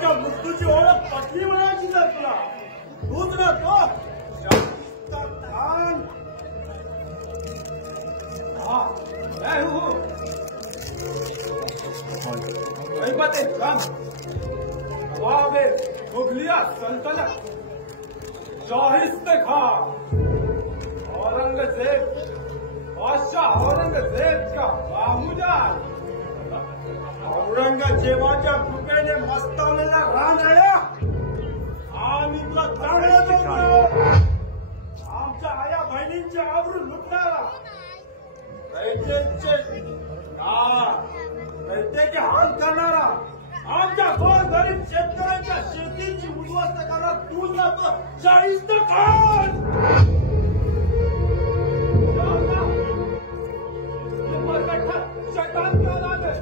माझ्या मृत्यूची ओळख पटली म्हणायची जर तुला तूच ना तो शाहिस्ताखान. हाँ मैं हूँ नवाब मुगलिया सल्तनत शाहिस्ताखान औरंगजेब बादशाह औरंगजेब का मामूजान. औरंगजेबाच्या कृपेने मस्तावलेला रानळ्या आम्ही तुला चांगलं आमच्या आया बहिणींचे आवरून लुटणारा दैत्याचे हाल करणारा आमच्या गोर गरीब शेतकऱ्यांच्या शेतीची उद्ध्वस्त करणारा तू जातो शाहिस्ताखान. शैतान का औलाद है.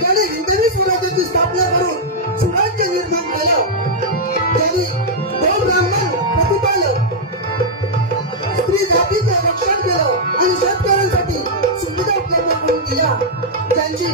ज्याने हिंदवी स्वराज्याची स्थापना करून सुराज्य निर्माण केलं त्यांनी दोन ब्राह्मण प्रतिपालक स्त्री जातीचं रक्षण केलं आणि शेतकऱ्यांसाठी सुविधा उपलब्ध करून दिल्या. त्यांची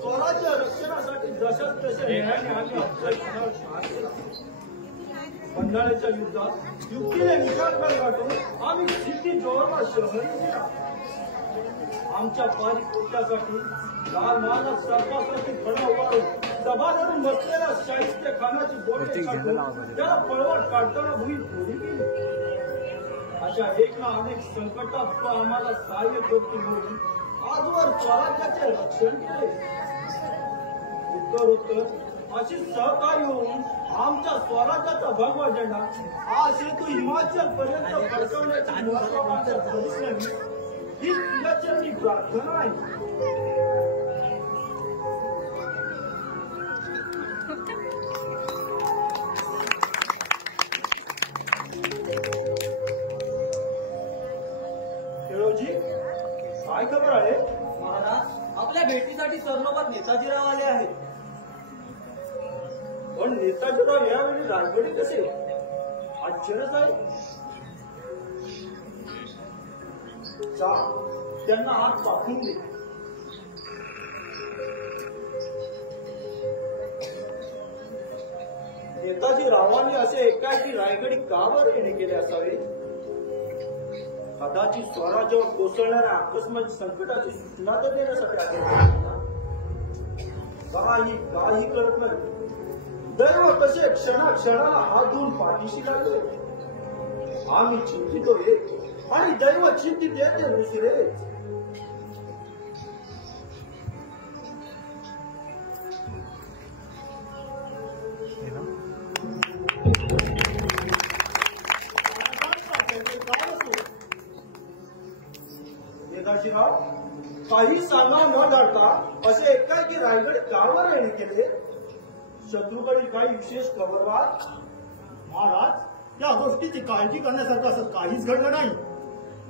स्वराज्य रक्षणासाठी जशाच तशा बंधाऱ्याच्या युद्धात युक्तीने निकाल गाठून आम्ही सिद्धी जोरला शहरी दिला. आमच्या पारी पोटासाठी लाल मानव सर्पासाठी खडा उभारून सभा धरून बसलेल्या शाहिस्तेखानाची बोटे काढून त्याला पळवाट काढताना भूमी थोडी गेली. अशा एक ना अनेक संकटात तो आम्हाला सहाय्य करतो म्हणून आजवर स्वराज्याचे रक्षण केले. उत्तरोत्तर अशी सहकार्य होऊन आमच्या स्वराज्याचा भगवा झेंडा आज हेतू हिमाचल पर्यंत फडकवण्याची महत्वाकांक्षा ही तुझ्याची प्रार्थना आहे. काय खबर आहे महाराज? आपल्या भेटीसाठी सरनोबत नेताजीराव आले आहेत. पण नेताजीराव यावेळी राजगडी कसे? आश्चर्यच आहे. त्यांना आत पाठवून दे. नेताजीरावांनी असे एकाएकी रायगडी का बरं येणे केले असावे? कदाचित स्वराज्यावर कोसळणाऱ्या आकस्मिक संकटाची सूचना तर देण्यासाठी आले. काही कळत नाही. दैव कसे क्षणाक्षणाला हात धुवून पाठीशी लागले. आम्ही चिंतितो एक आणि दैव चिंतित येते दुसरे. नेताजीराव काही सांगा न धाडता असे एकाएकी रायगड कावर येणे केले? शत्रूकडील काही विशेष खबरवार? महाराज, या गोष्टीची काळजी करण्यासारखं असं काहीच घडलं नाही.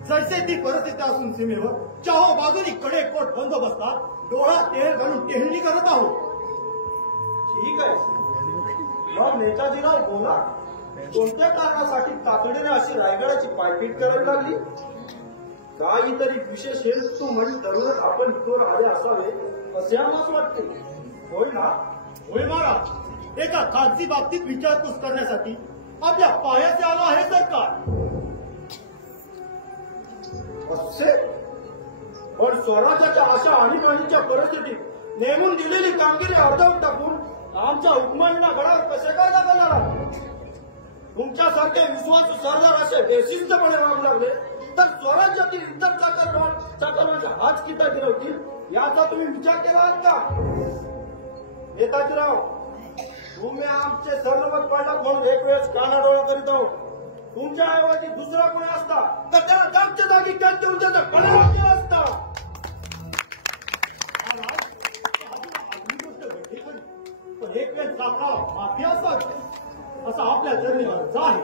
जैसे ती परिस्थिती असून सीमेवर चाहो बाजूनी कडेकोट बंदोबस्तात डोळा तेल घालून टेहळणी करत आहोत. ठीक आहे. मग नेताजीराव बोला, कोणत्या कारणासाठी तातडीने अशी रायगडाची पायपीट करावी लागली? काहीतरी विशेष हेतू म्हणून धरूनच आपण इथवर आले असावे असे आम्हाला वाटते. होय ना? होय महाराज, एका खाजगी बाबतीत विचारपूस करण्यासाठी आपल्या पायाचे आलो आहे सरकार. असे पण पण स्वराज्याच्या अशा आणीबाणीच्या परिस्थितीत नेमून दिलेली कामगिरी अर्धवट टाकून आमच्या हुकमाईंना गडावर कसे काय दाखवणार आहात? तुमच्यासारखे विश्वासू सरदार असे बेशिस्तपणे वागू लागले तर स्वराज्यातील इतर चाकरमाच्या हाच किता गिरवतील याचा तुम्ही विचार केला आहात का? नेताजीराव, तुम्ही आमचे सर्वमत पाडला म्हणून एक वेळेस कानाडोळा करीत आहोत. तुमच्या ऐवजी दुसरा कोणी असता तर त्याला जागच्या जागी त्यांच्या उद्याचा कणावा केला असता. पण एक वेळ चाका माफी असत असं आपल्या जर्नीवर आहे.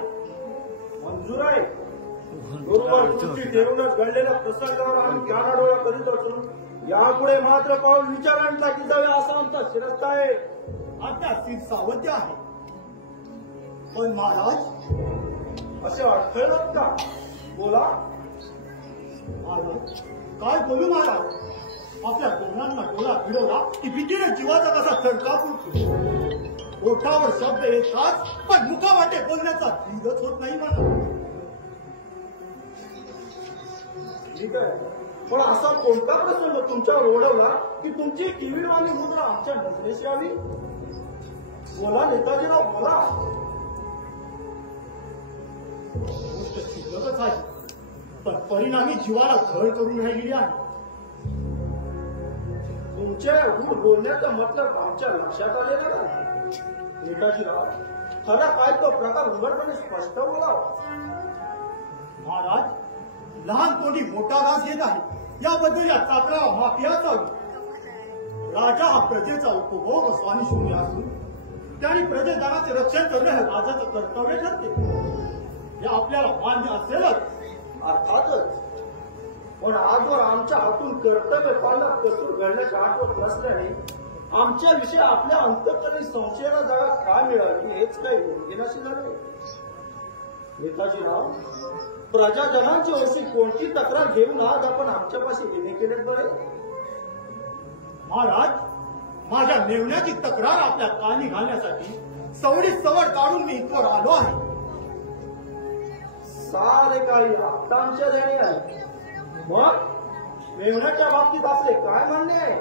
मंजूर आहे. बरोबर दृष्टी ठेवूनच घडलेल्या प्रसंगावर आम्ही कानाडोळा करीत असून यापुढे मात्र पाऊल विचारांनी टाकी जावे असा आमचा शिरस्त आहे. आता ती सावध्य आहे. पण महाराज असे अडथळत का? बोला. महाराज काय बोलू महाराज? आपल्या दोघांना डोळा भिडवला की भीतीने जीवाचा कसा चढका फुटतो. ओठावर शब्द येतात पण मुखावाटे बोलण्याचा धीरच होत नाही मला. ठीक आहे, पण असा कोणता प्रसंग तुमच्यावर ओढवला की तुमची किवीडवाणी मुद्रा आमच्या नजरेस यावी? बोला नेताजीराव, बोला. गोष्ट शिल्लकच आहे पण परिणामी जीवाला घळ करून राहिलेली आहे. तुमच्या रूढ बोलण्याचा मतलब आमच्या लक्षात आलेला नाही. नेताजीराव, खरा काय तो प्रकार उघडपणे स्पष्ट बोला. महाराज, लहान तोंडी मोठा राज घेत आहे याबद्दल या चाकरा माफियाचा राजा हा प्रजेचा उपभोग स्वामी शून्य असून त्याने प्रजेजनाचे रक्षण करणे हे राजाचं कर्तव्य ठरते. हे आपल्याला मान्य असेलच. अर्थातच, पण आजवर आमच्या हातून कर्तव्य पालक कसूर घडण्याची आठवण नसल्याने आमच्याविषयी आपल्या अंतःकरणी संशयाला जागा का मिळाली हेच काही योग्यनाशी झाले. नेताजीराव, प्रजाजनांची अशी कोणती तक्रार घेऊन आज आपण आमच्यापाशी येणे केले बरे? महाराज, माझ्या मेवण्याची तक्रार आपल्या कानी घालण्यासाठी सवडी सवड काढून मी इथवर आलो आहे. सारे काही आता आमच्या देणे आहे. मग मेवण्याच्या बाबतीत आपले काय म्हणणे आहे?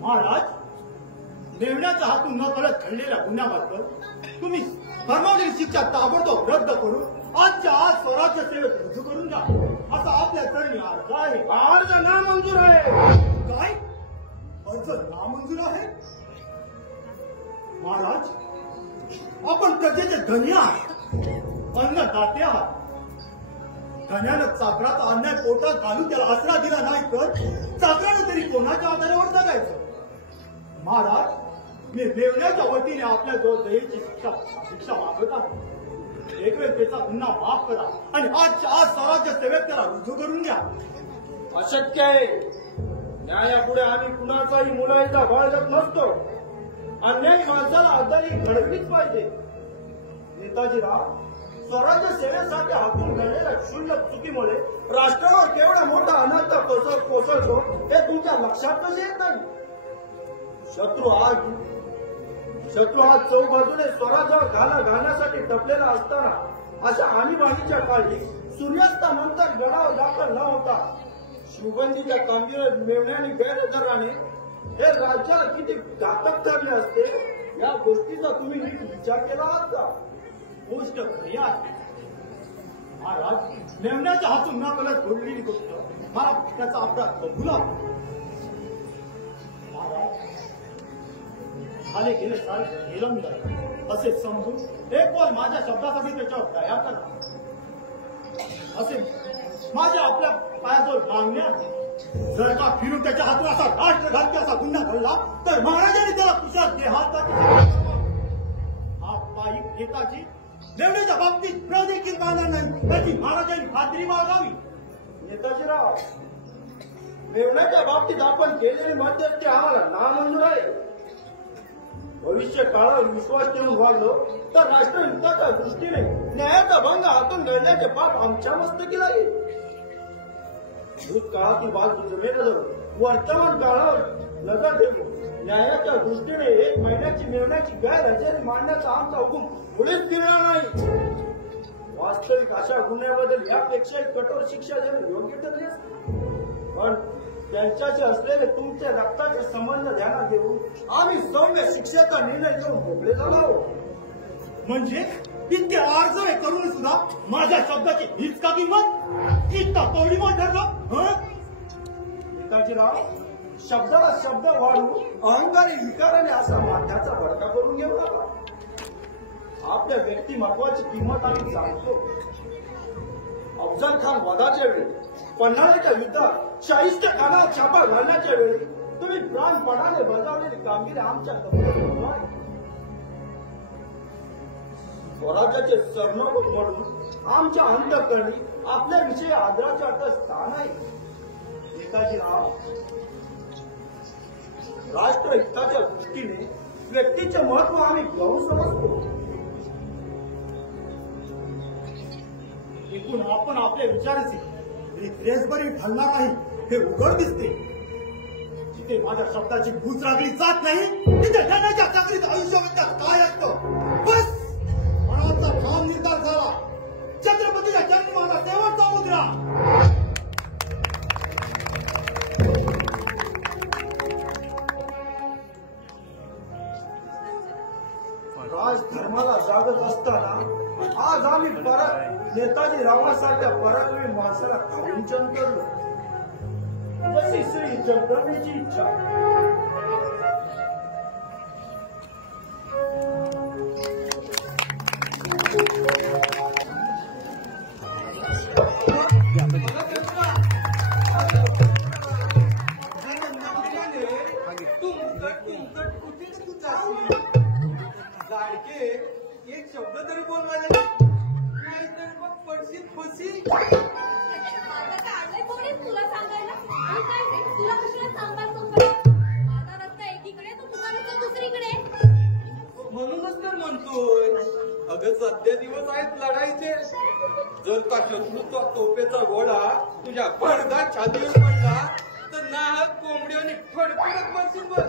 महाराज, मेवण्याच्या हातून न कळत घडलेल्या गुन्ह्याबद्दल तुम्ही फरमावलेली शिक्षा ताबडतोब रद्द करून आजच्या आज स्वराज्य सेवेत रुजू करून द्या असं आपल्या चरणी अर्ज आहे. अर्ज नामंजूर आहे. काय अर्ज नामंजूर आहे? महाराज, आपण प्रजेचे धनी आहात, अन्नदाते आहात. धन्यानं चाकराचा अन्याय पोटात घालून त्याला आसरा दिला नाही तर चाकरानं तरी कोणाच्या आधारावर जगायचं? महाराज, मी मेवण्याच्या वतीने आपल्या जवळ दयेची शिक्षा मागत आहे. एक वेळ त्याचा गुन्हा माफ करा आणि आजच्या आज स्वराज्य सेवेत त्याला रुजू करून द्या. अशक्य आहे. न्यायापुढे आम्ही कुणाचाही मुलाईचा बाळगत नसतो. अन्यायी माणसाला अद्याही घडवीच पाहिजे. नेताजीराव, स्वराज्य सेवेसाठी हातून घडलेल्या क्षुल्लक चुकीमुळे राष्ट्रावर केवढा मोठा अनर्थ कोसळतो हे तुमच्या लक्षात कसे येत नाही? शत्रू आज चौबाजूने स्वराज्यावर घाला घालण्यासाठी टपलेला असताना अशा आणीबाणीच्या काळी सूर्यास्तानंतर गडावर दाखल न होता शिवबंदीच्या कामगिरीत मेवण्याने गैरहजराने हे राज्याला किती घातक ठरले असते या गोष्टीचा तुम्ही नीट विचार केला आहात का? गोष्ट खरी आहे. महाराज, मेवण्याच्या हातून न कळत घडलेली गोष्ट मला त्याचा अपराध कबूला. महाराज, झाले गेले सारे गेलं जाईल असे समजून एक वर माझ्या शब्दासाठी त्याच्यावर दया करा. असे माझ्या आपल्या पायाजवळ मागण्या. जर का फिरून त्याच्या हातून असा राष्ट्रघाती असा गुन्हा घडला तर महाराजांनी त्याला कुशात देहात हात पायी नेताजी मेवण्याच्या बाबतीत प्र देखील बांधणार नाही त्याची महाराजांनी खात्री बाळगावी. नेताजीराव, मेवण्याच्या बाबतीत आपण केलेली मध्यस्थी आम्हाला नामंजूर आहे. भविष्य काळावर विश्वास ठेवून वागलो तर राष्ट्रहिताच्या दृष्टीने न्यायाचा भंग हातून घडल्याचे पाप आमच्या मस्तकीला येईल. भूतकाळाची बाजू जमेल वर्तमान काळावर नजर ठेवून न्यायाच्या दृष्टीने 1 महिन्याची मेवण्याची गैरहजेरी मांडण्याचा आमचा हुकूम पुढेच फिरणार नाही. वास्तविक अशा गुन्ह्याबद्दल यापेक्षाही कठोर शिक्षा देणे योग्य ठरली असते. पण त्यांच्याशी असलेले तुमचे रक्ताचे संबंध ध्यानात घेऊन आम्ही सौम्य शिक्षेचा निर्णय घेऊन मोकळे झालो आहोत. म्हणजे इतके अर्जवे करून सुद्धा माझ्या शब्दाची हीच का किंमत? इतका कवडीमोल ठरलं? नेताजीराव, शब्दाला शब्द वाढून अहंकारी विकाराने असा माथ्याचा भडका करून घेऊ नका. आपल्या व्यक्तिमत्वाची किंमत आम्ही सांगतो. अफजल खान वधाच्या वेळी, पन्हाळ्याच्या युद्धात शाहिस्ते खानावर छापा घालण्याच्या वेळी तुम्ही प्राणपणाने बजावलेली कामगिरी आमच्या कौतुक आहे. स्वराज्याचे सरनोबत म्हणून आमच्या अंतःकरणी आपल्याविषयी आदराचे अर्थ स्थान आहे. नेताजीराव, राष्ट्रहिताच्या दृष्टीने व्यक्तीचे महत्व आम्ही गौरव समजतो. एकूण आपण आपले विचाराचे रेसबरी ढलणार नाही हे उघड दिसते. जिथे माझ्या शब्दाची भूच रागली जात नाही तिथे ढण्याच्या चाकरीत आयुष्य म्हणतात काय असतं. बस मनाचा ठाम निर्धार झाला. छत्रपतीच्या जन्म माझा तेवढचा मुद्रा. राजधर्माला जागत असताना आज आम्ही परत नेताजी रावासारख्या पराक्रमी माणसाला काढून करलो. जशी श्री जगदंबेची इच्छा. लाडके एक शब्द तरी बोल माझ्या, नाही तर मग पडशील खुशी. तुला सांगायला आणि काय रे, तुला कशाला सांभाळतो माझा रस्ता एकीकडे तर तुझा रस्ता दुसरीकडे. म्हणूनच तर म्हणतोय, अगं सध्या दिवस आहेत लढाईचे. जर का शत्रूचा तोफेचा गोळा तुझ्या भडगात छातीवर पडला तर नाहक कोंबडीने फडफडत मरशील बघ.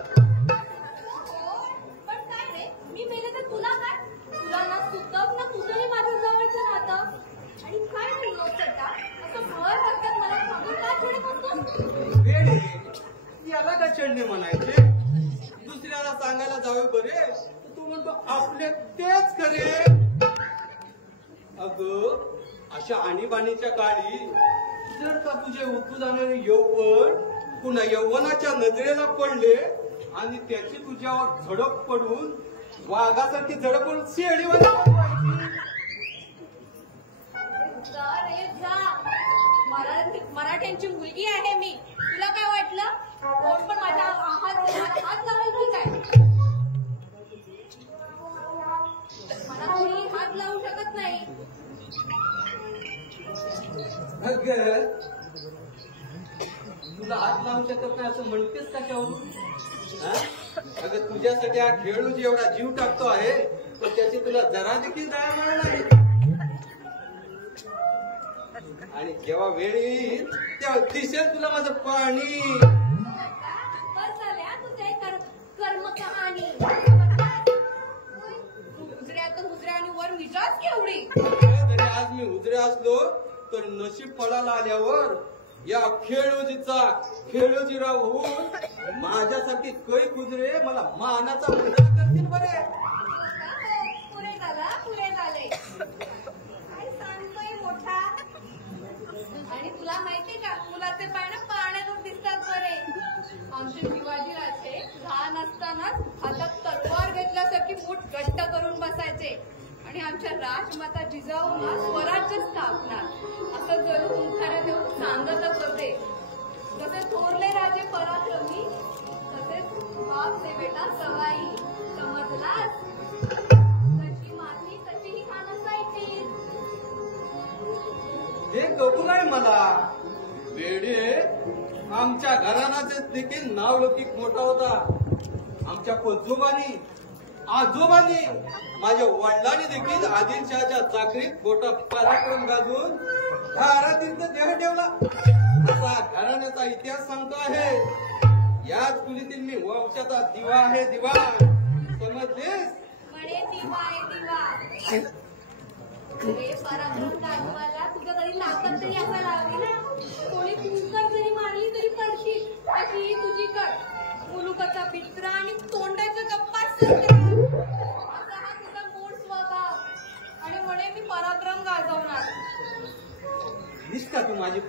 पण काय रे, मी मेले तर तुला काय? तुला ना सुतक ना तुझंही माझ्या जवळचं राहतं. आणि काय म्हणलो सध्या असं भर हरकत मला सांगून का थोडे म्हणतो? वेडे, याला का चढणे म्हणायचे? दुसऱ्याला सांगायला जावे बरे, तू म्हणतो आपले तेच खरे. अगं अशा आणीबाणीच्या काळी जर का तुझे उतू जाणारे यौवन पुन्हा यौवनाच्या नजरेला पडले आणि त्याची तुझ्यावर झडप पडून वाघासारखी झडपून शेळीवर मराठ्यांची मुलगी आहे मी. तुला काय वाटलं? कोण पण माझ्या हात लावेल की काय? मला कोणी हात लावू शकत नाही. अगं तुला हात लावू शकत नाही असं म्हणतेस का कशावरून? अगं तुझ्यासाठी हा खेळू जेवढा जीव टाकतो आहे तर त्याची तुला जरा देखील दया मिळणार नाही. आणि जेव्हा वेळ येईल तेव्हा दिसेल तुला माझं पाणी. बस झाल्या तुझे कर्म कहाणी. हुजऱ्या आणि वर मिजाज केवढी. तरी आज मी हुजरे असलो तर नशीब फळाला आल्यावर या खेळूजीराव होऊन माझ्यासाठी कै कुजरे मला मानाचा मुद्दा करतील बरे. पुरे झाले. काय सांगतोय मोठा? आणि तुला माहितीये का, मुलाचे पाय पाण्यातच दिसतात बरे. आमचे शिवाजीराजे लहान असतानाच हातात तलवार घेतल्यासारखी मूठ घट्ट करून बसायचे आणि आमच्या राजमाता जिजाऊंना स्वराज्य स्थापना असं जरूर उंखाऱ्या देऊन सांगतच होते. जसे थोरले राजे पराक्रमी तसेच बाप से बेटा सवाई. समजलास? कशी माती कशीही खान असायची. हे कबू नाही मला. वेडे, आमच्या घराण्याचे देखील नाव लौकिक मोठा होता. आमच्या आजोबांनी माझ्या वडिलांनी देखील आदिलशहाच्या चाकरीत मोठा पराक्रम गाजून धारातीर्थ देह ठेवला. असा घराण्याचा इतिहास सांगतो आहे. याच कुलीतील मी वंशाचा दिवा आहे. दिवा समजलीस? म्हणे दिवा आहे दिवा. हे पराक्रम गाजवायला तुझं तरी ताकद तरी असायला हवी ना. कोणी तुमचं जरी मारली तरी पडशील.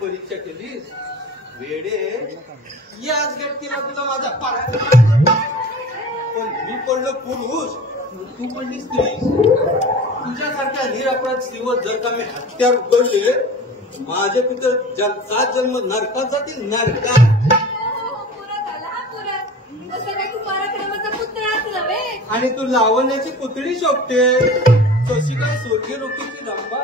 परीक्षा केलीस वेडे. याच गटकीला तुला माझा पाय, पण मी पडलो पुरुष, तू पडली स्त्री. तुझ्यासारख्या निरपराध स्त्रीवर जर का मी हत्यार उघडले, माझे पुत्र 7 जन्म नरकात जातील, नरकात. आणि तू लावण्याची पुतळी शोभते, कशी काय स्वर्गीय लोकीची रंबा.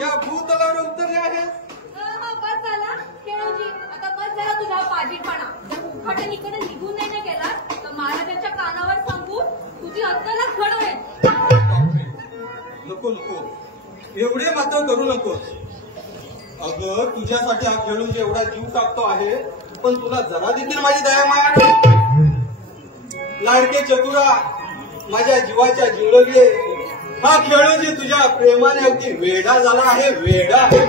या भूतलावर उतरले आहेत. बस झाला केळवजी, आता बस झाला तुझा पाजीटपणा. जर उद्घाटन इकडे निघून नाही गेला तर महाराजांच्या कानावर सांगून तुझी अक्कलच घडवेल. नको नको, एवढे मात्र करू नकोस. अगं तुझ्यासाठी हा खेळून एवढा जीव टाकतो आहे, पण तुला जरा देखील माझी दया माया नाही. लाडके चतुरा, माझ्या जीवाच्या जिवलगे, हा खेळून तुझ्या प्रेमाने अगदी वेडा झाला आहे, वेडा आहे.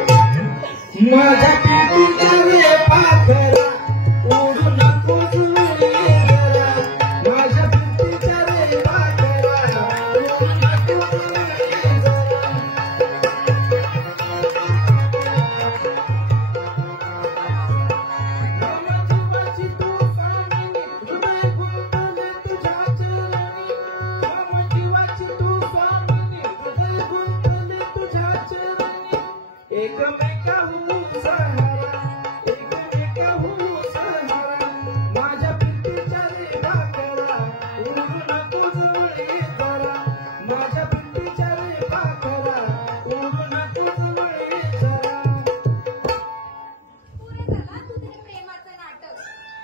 माझ्या पिंपीच्या रे पाखरा उडू नकोस वेडा, माझ्या पिंपीच्या रे पाखरा उडू नकोस वेडा. जीवाची तू स्वामिनी, हृदय गुंतले तुझ्या चरणी. जीवाची तू स्वामिनी, हृदय गुंतले तुझ्या चरणी. एकमेकाहून सहारा, एकमेकाहून सहारा, माझ्या पिंपीच्या रे पाखरा उडू नकोस वळी जरा, माझ्या पिंपीच्या रे पाखरा उडू नकोस वळी जरा. पुरे झाला तुझे प्रेमाचं नाटक.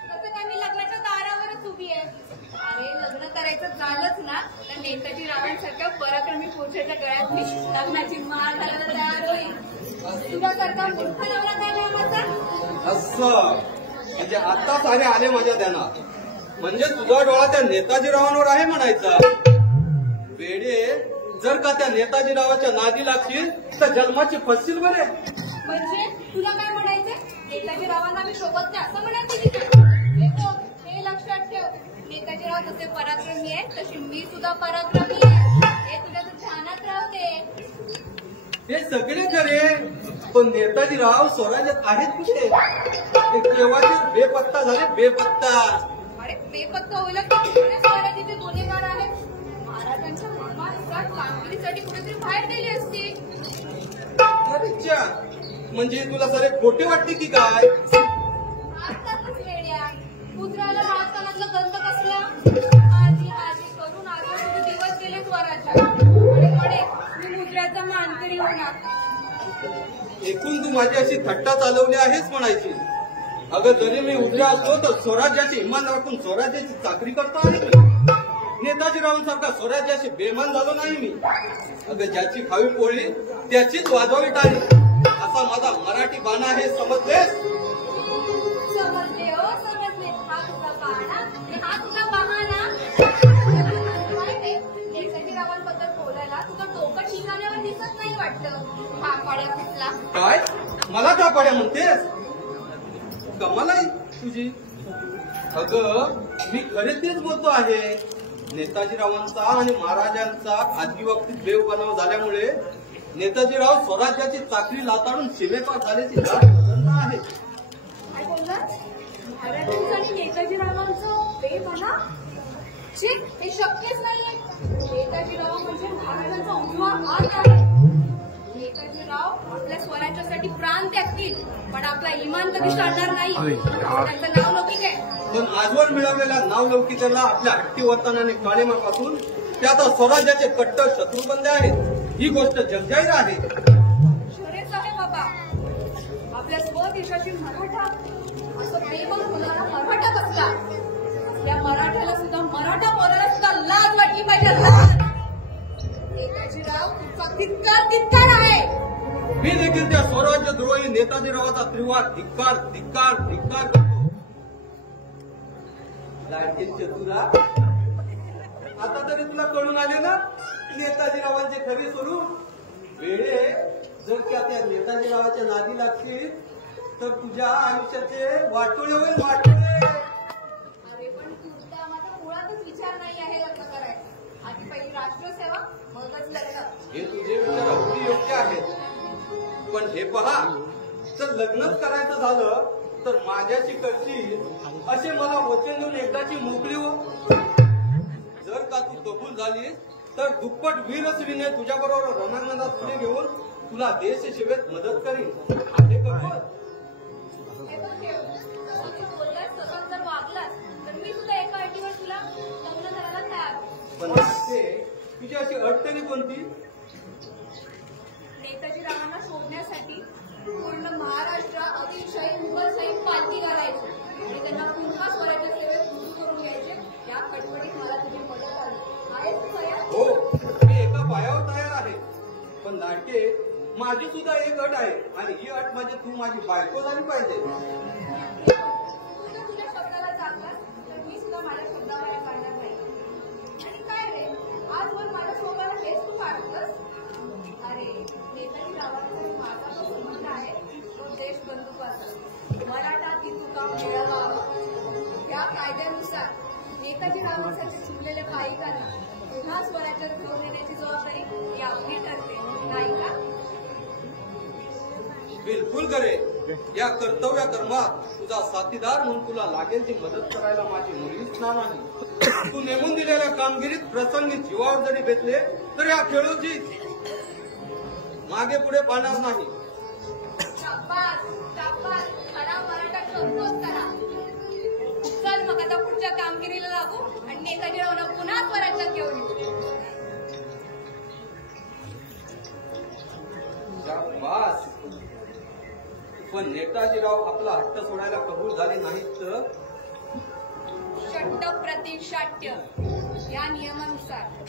तसं काय मी लग्नाच्या दारावरच उभी आहे. अरे लग्न करायचं झालंच ना तर नेताजी रावांसारख्या पराक्रमी पुरुषाच्या गळ्यात मी लग्नाची माळ घालायला तयार होईल. तुझ्यासारखा मूर्ख नवरा काय नामाचा. असं म्हणजे आत्ताच आले माझ्या ध्यानात. म्हणजे तुझा डोळा त्या नेताजीरावांवर आहे म्हणायचा. वेडे, जर का त्या नेताजीरावाच्या नादी लागशील तर जन्माची फसशील बरे. म्हणजे तुला काय म्हणायचंय, नेताजीरावांना मी शोभत नाही असं म्हणायचं. हे लक्षात ठेव, नेताजीराव जसे पराक्रमी आहे तशी मी सुद्धा पराक्रमी आहे. हे तुझ्या ध्यानात राहते. हे सगळे खरे, पण नेताजीराव स्वराज्यात आहेत कुठे? ते केव्हाचे बेपत्ता झाले, बेपत्ता. अरे बेपत्ता होईल स्वराज्याचे गुन्हेगार आहेत. महाराजांच्या मनानुसार कामगिरीसाठी कुठेतरी बाहेर गेली असती. अच्छा, म्हणजे तुला सारे खोटे वाटते की काय? आत्ताच वेड्या, कुत्र्याला राजकारणातलं गंध कसला. आजी आजी करून आज तुझे दिवस गेले स्वराज्यात. आणि म्हणे मी मुद्र्याचा मानकरी होणार. एकूण तू माझी अशी थट्टा चालवली आहेस म्हणायची. अगं जरी मी उद्या असलो तर स्वराज्याची इमान राखून स्वराज्याची चाकरी करतो आहे मी. नेताजीरावांसारखा स्वराज्याशी बेमान झालो नाही मी. अगं ज्याची खावी पोळी त्याचीच वाजवावी टाळी, असा माझा मराठी बाणा आहे. समजलेस? समजले हो समजले. हा तुझा बहाणा, हा तुझा बहाणा. नेताजीरावांबद्दल बोलायला तुझं डोकं ठिकाण्यावर दिसत नाही वाटतं. हा पाड्या कुठला काय मला त्या पाड्या म्हणतेस? कमाल आहे तुझी. अगं मी खरे तेच बोलतो आहे. नेताजीरावांचा आणि महाराजांचा खाजगी बाबतीत बेव बनाव झाल्यामुळे नेताजीराव स्वराज्याची चाकरी लाताडून सीमेपार झाल्याची आहे. काय बोलला? महाराजांचं आणि नेताजीरावांचं बेपणा? हे शक्यच नाहीये. नेताजीराव म्हणजे महाराजांचा उजवा हात आहे. नेताजीराव आपल्या स्वराज्यासाठी प्राण त्यागतील, पण आपला इमान कधी टाळणार नाही. त्यांचं नाव लौकिक आहे. पण आजवर मिळवलेल्या नावलौकिकाला आपल्या हट्टी वर्तनाने काळीमापासून ते आता स्वराज्याचे कट्टर शत्रू बनले आहेत. ही गोष्ट जगजाहीर आहे. शोरेच आहे बाबा. आपल्या स्वदेशाची मराठा असं बेबल होणारा मराठा कसला. या मराठ्याला सुद्धा मराठा पोराला सुद्धा लाज वाटली पाहिजे. नेताजीराव तुमचा धिक्कार धिक्कार आहे. मी देखील त्या स्वराज्य द्रोही नेताजीरावाचा त्रिवार धिक्कार धिक्कार धिक्कार करतो. लाडके चतुरा, आता तरी तुला कळून आले ना नेताजीरावांचे खरे स्वरूप. वेळे, जर त्या नेताजीरावाच्या नादी लागतील तर तुझ्या आयुष्याचे वाटोळे होईल, वाटोळे. अरे पण तुझा माझा मुळातच विचार नाही आहे लग्न करायचा. आधी पहिली राष्ट्रसेवा, मगच लग्न. हे तुझे विचार अगदी योग्य आहेत. पण हे पहा, जर लग्नच करायचं झालं तर माझ्याशी करशील असे मला वचन देऊन एकदाची मोकळी हो. जर का तू कबूल झालीस तर दुप्पट वीरश्रीने तुझ्या बरोबर रणांगणात पुढे घेऊन तुला देश सेवेत मदत करीन. आहे कबूल? हे बघ देव, तुम्ही बोललात तसं जर वागलास तर मी सुद्धा एका अटीवर तुला लग्न करायला तयार आहे. पण ते तुझी अशी अट तरी कोणती? नेताजी रावांना शोधण्यासाठी पूर्ण महाराष्ट्र अतिशय मुघलशाही पालखी घालायची आणि त्यांना पुन्हा स्वराज्य सेवेत रुजू करून घ्यायचे. या खटपटीत मला तुझी मदत आली. आहेस तू तयार? हो, मी एका पायावर तयार आहे. पण लाडके, माझी सुद्धा एक अट आहे आणि ही अट म्हणजे तू माझी बायको झाली पाहिजे. तू जर तुझ्या शब्दाला जागलास तर मी सुद्धा माझ्या शब्दाबाहेर काढणार नाही. आणि काय रे, आजवर माझ्या सोबत हेच तू काढतोस? अरे, नेताजी रावांचा माझा जो संबंध आहे तो देशबंधूचा. मराठा तितुका मिळावा या कायद्यानुसार नेताजी रावांसाठी चुकलेल्या पायिकांना पुन्हा स्वराज्यात घेऊन येण्याची जबाबदारी ही आपली ठरते, नाही का? बिलकुल करे. या कर्तव्य कर्मात तुझा साथीदार म्हणून तुला लागेल ती मदत करायला माझी मुलीच ना नाही. तू नेमून दिलेल्या कामगिरीत प्रसंगी जीवावर जरी बेतले तर या खेळूची मागे पुढे पाहणार नाही. शाबास, शाबास, खरा मराठा संतोष करा. चल मग आता पुढच्या कामगिरीला लागू आणि नेताजी रावांना पुन्हा स्वराज्यात घेऊन येऊ. शाबास. पण नेताजीराव आपला हट्ट सोडायला कबूल झाले नाहीत तर? षट्ट प्रतिशाट्य या नियमानुसार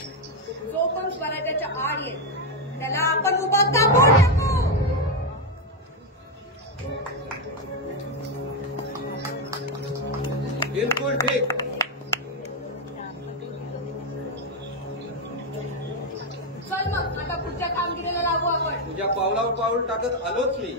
जो पण स्वराज्याच्या आड येईल त्याला आपण उभा कापून टाकू. बिलकुल ठीक. चल मग आता पुढच्या कामगिरीला लागू आपण. तुझ्या पावलावर पाऊल टाकत आलोच मी.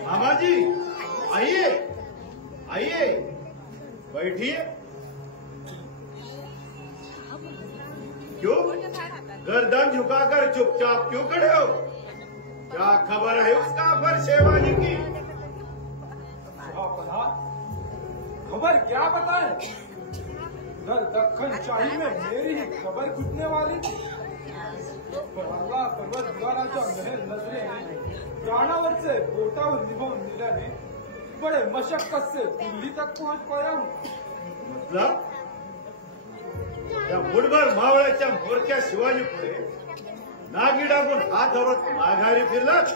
मामाजी आइए आइए बैठिए। क्यों गर्दन झुकाकर चुपचाप क्यों खड़े हो? क्या खबर है उसका पर शेवाजी की? खबर क्या बताए? उधर दक्कन शाही में मेरी ही खबर घुटने वाली थी। अल्लाह परवरदिगाराच्या मेहर नजरेने प्राणावरचे बोटावर निभावून दिल्याने बड़े मशक्कत से दिल्ली तक पहुंच पाया हूँ। मतलब या मुठभर मावळ्याच्या मोरक्या शिवाजी पुढे नागी डाकून हात धरत माघारी फिरलात?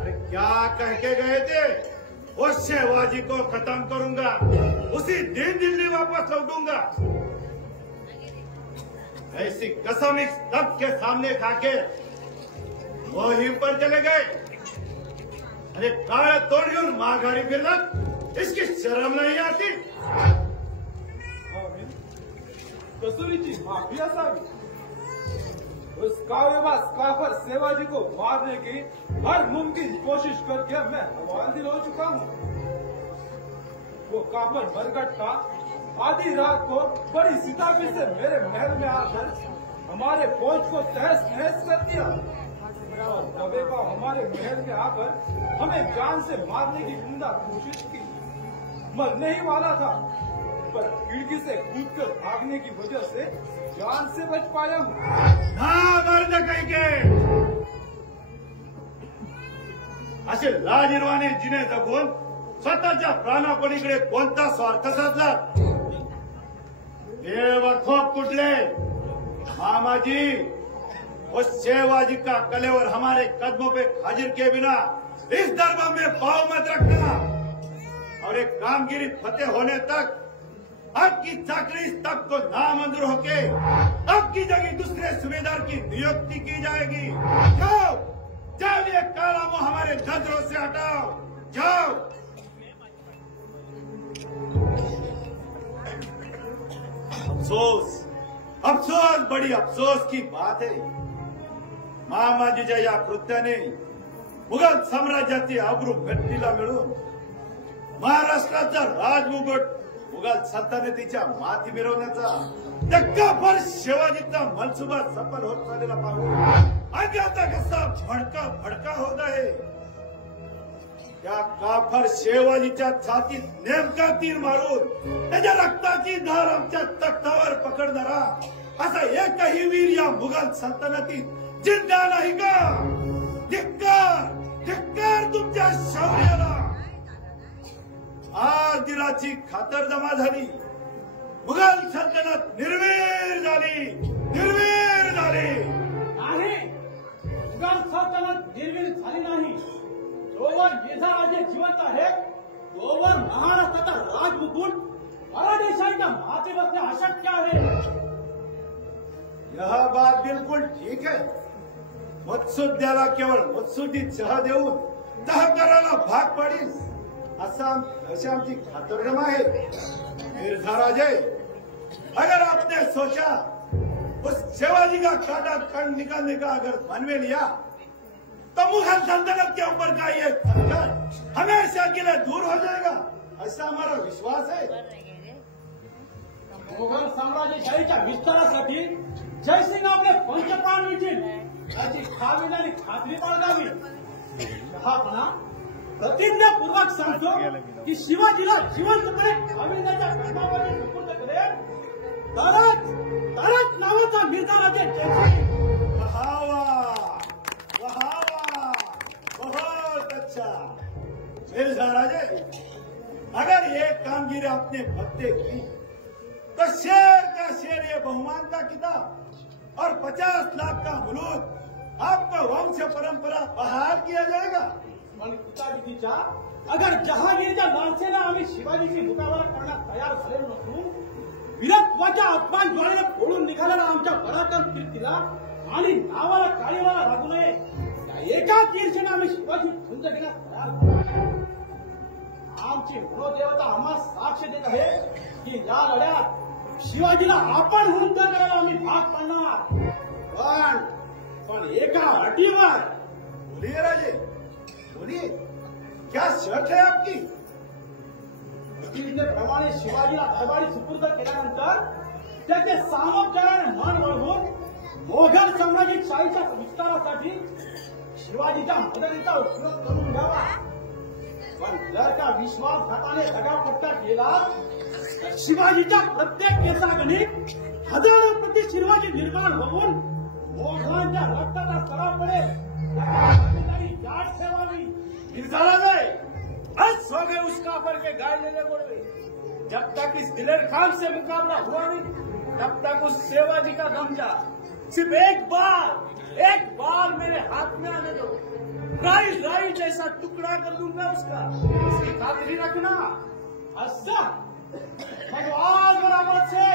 अरे क्या कह के गए थे? उस शिवाजी को खत्म करूंगा, उसी दिन दिल्ली वापस लौटूंगा। ऐसी कसम इस सब के सामने खाके मुहिम पर चले गए। अरे काळ तोड घेऊन माघारी फिरलात, इसकी शर्म नहीं आती? कसूरीची माफी असावी। उस काव्यवास काफर सेवाजी को मारने की हर मुमकिन कोशिश करके मैं हवालदिल हो चुका हूँ। वो काफर बरगट्टा आधी रात को बड़ी सिताफी से मेरे महल में आकर हमारे फौज को तहस नहस कर दिया और दबे का हमारे महल में आकर हमें जान से मारने की उम्दा कोशिश की। मरने ही वाला था, पर खिड़की से कूदकर भागने की वजह से जान से बच पाया हूँ। ना मर्द काही के असे लाजिरवाने जिने जगून स्वतःच्या प्राणापलीकडे कोणता स्वार्थ साधला? बेवकूफ कुठले मामाजी? उस शेवाजी का कलेवर हमारे कदमों पे हाजिर के बिना इस दरबार में पाँव मत रखना। और एक कामगिरी फतेह होने तक आपकी चाकरी इस तक को नामंजूर होके आपकी जगह दूसरे सूबेदार की नियुक्ति की जाएगी। जाओ जाओ, ये काला मुंह हमारे नजरों से हटाओ, जाओ। अफसोस अफसोस बड़ी अफसोस की बात है। मामाजीच्या या कृत्याने मुघल साम्राज्याची आबरू व्यक्तीला मिळून महाराष्ट्राचा राजमुकुट मुघल सल्तनतीच्या माथी मिरवण्याचा धक्काभर शिवाजीचा मनसुबा सफल होत चाललेला पाहून अंगाचा कसा भडका भडका होत आहे। या काफर शिवाजीच्या छातीत नेमका तीर मारून त्याच्या रक्ताची धार आमच्या तख्तावर पकडणारा असा एकही वीर या मुघल सल्तनतीत जिंदा नाही का? धिक्कार धिक्कार तुमच्या शौर्याला। आज दिलाची खातरजमा झाली, मुघल सल्तनत निर्वीर झाली, निर्वीर झाली। नाही, मुघल सल्तनत निर्वीर झाली नाही। जोवर येझाराजे जिवंत आहे तोवर महाराष्ट्राचा राजमुकुट मराठेशाहीच्या माथे बसणे अशक्य आहे। यह बात बिल्कुल ठीक है। मत्सुद्याला केवळ मत्सुदी चहा देऊन तह करायला भाग पाडील अशी आमची खातरजमा है। मिर्झाराजे, अगर आपने सोचा उस शिवाजी का काटा कण निकालने का अगर मन में लिया तो मुगल सल्तनत के ऊपर का ये संकट हमेशा के लिए दूर हो जाएगा, ऐसा हमारा विश्वास है। मुघल साम्राज्यशाहीच्या विस्तारासाठी जयसिंग आपले पंचप्राण विटील याची खाविणारी खात्री बाळगावी। शहापणा प्रतिज्ञापूर्वक सांगतो की शिवाजीला जिवंतपणे खाविण्याच्या कर्मामध्ये सुपूर्द करेल तरच नावाचा मिर्झाराजे जयसिंग। बहुत अच्छा मिर्झाराजे, अगर ये कामगिरी आपने फतेह की तो शेर का शेर ये बहुमान का किताब और 50 लाख का मुलूक आपका वंश परंपरा बहाल किया जाएगा। पण पिताजीच्या अगर जहांगीरच्या लालसेला आम्ही शिवाजीची मुकाबला करण्यास तयार झालेलो नसून वीरत्वाच्या अपमान ज्वाळेला फोडून निघालेला आमच्या पराक्रम कीर्तीला आणि नावाला काळीवाला लागू नये त्या एकाच ईर्षेने आम्ही शिवाजी झुंज घेण्यास तयार झालो। आमची मनोदेवता आम्हाला साक्ष देत आहे की या लढ्यात शिवाजीला आपण हुंकार करायला आम्ही भाग पाडणार। पण एका अटीवर। बोलिए राजे, बोलिए, क्या शर्त है आपकी? प्रमाणे शिवाजीला दरबारी सुपूर्द केल्यानंतर त्याचे सामोपचाराने मन वळवून मोगल साम्राज्यिक शाहीच्या विस्तारासाठी शिवाजीच्या मदतीचा उपयोग करून घ्यावा। पण जर का विश्वासघाताने दगापट्टा केला तर शिवाजीच्या प्रत्येक केसागणिक हजारो प्रति शिवाजी निर्माण होऊन मोगलांच्या रक्ताचा सराव पडेल। जाट ठेवावी निर्धारा जाए। बस हो गए उसका पर के गाय लेने बोले। जब तक इस दिलेर खान से मुकाबला हुआ नहीं तब तक उस शिवाजी का दम जा। सिर्फ एक बार मेरे हाथ में आने दो, राई जैसा टुकड़ा कर दूंगा उसका, इसकी खातिरी रखना। अच्छा भगवान बराबर से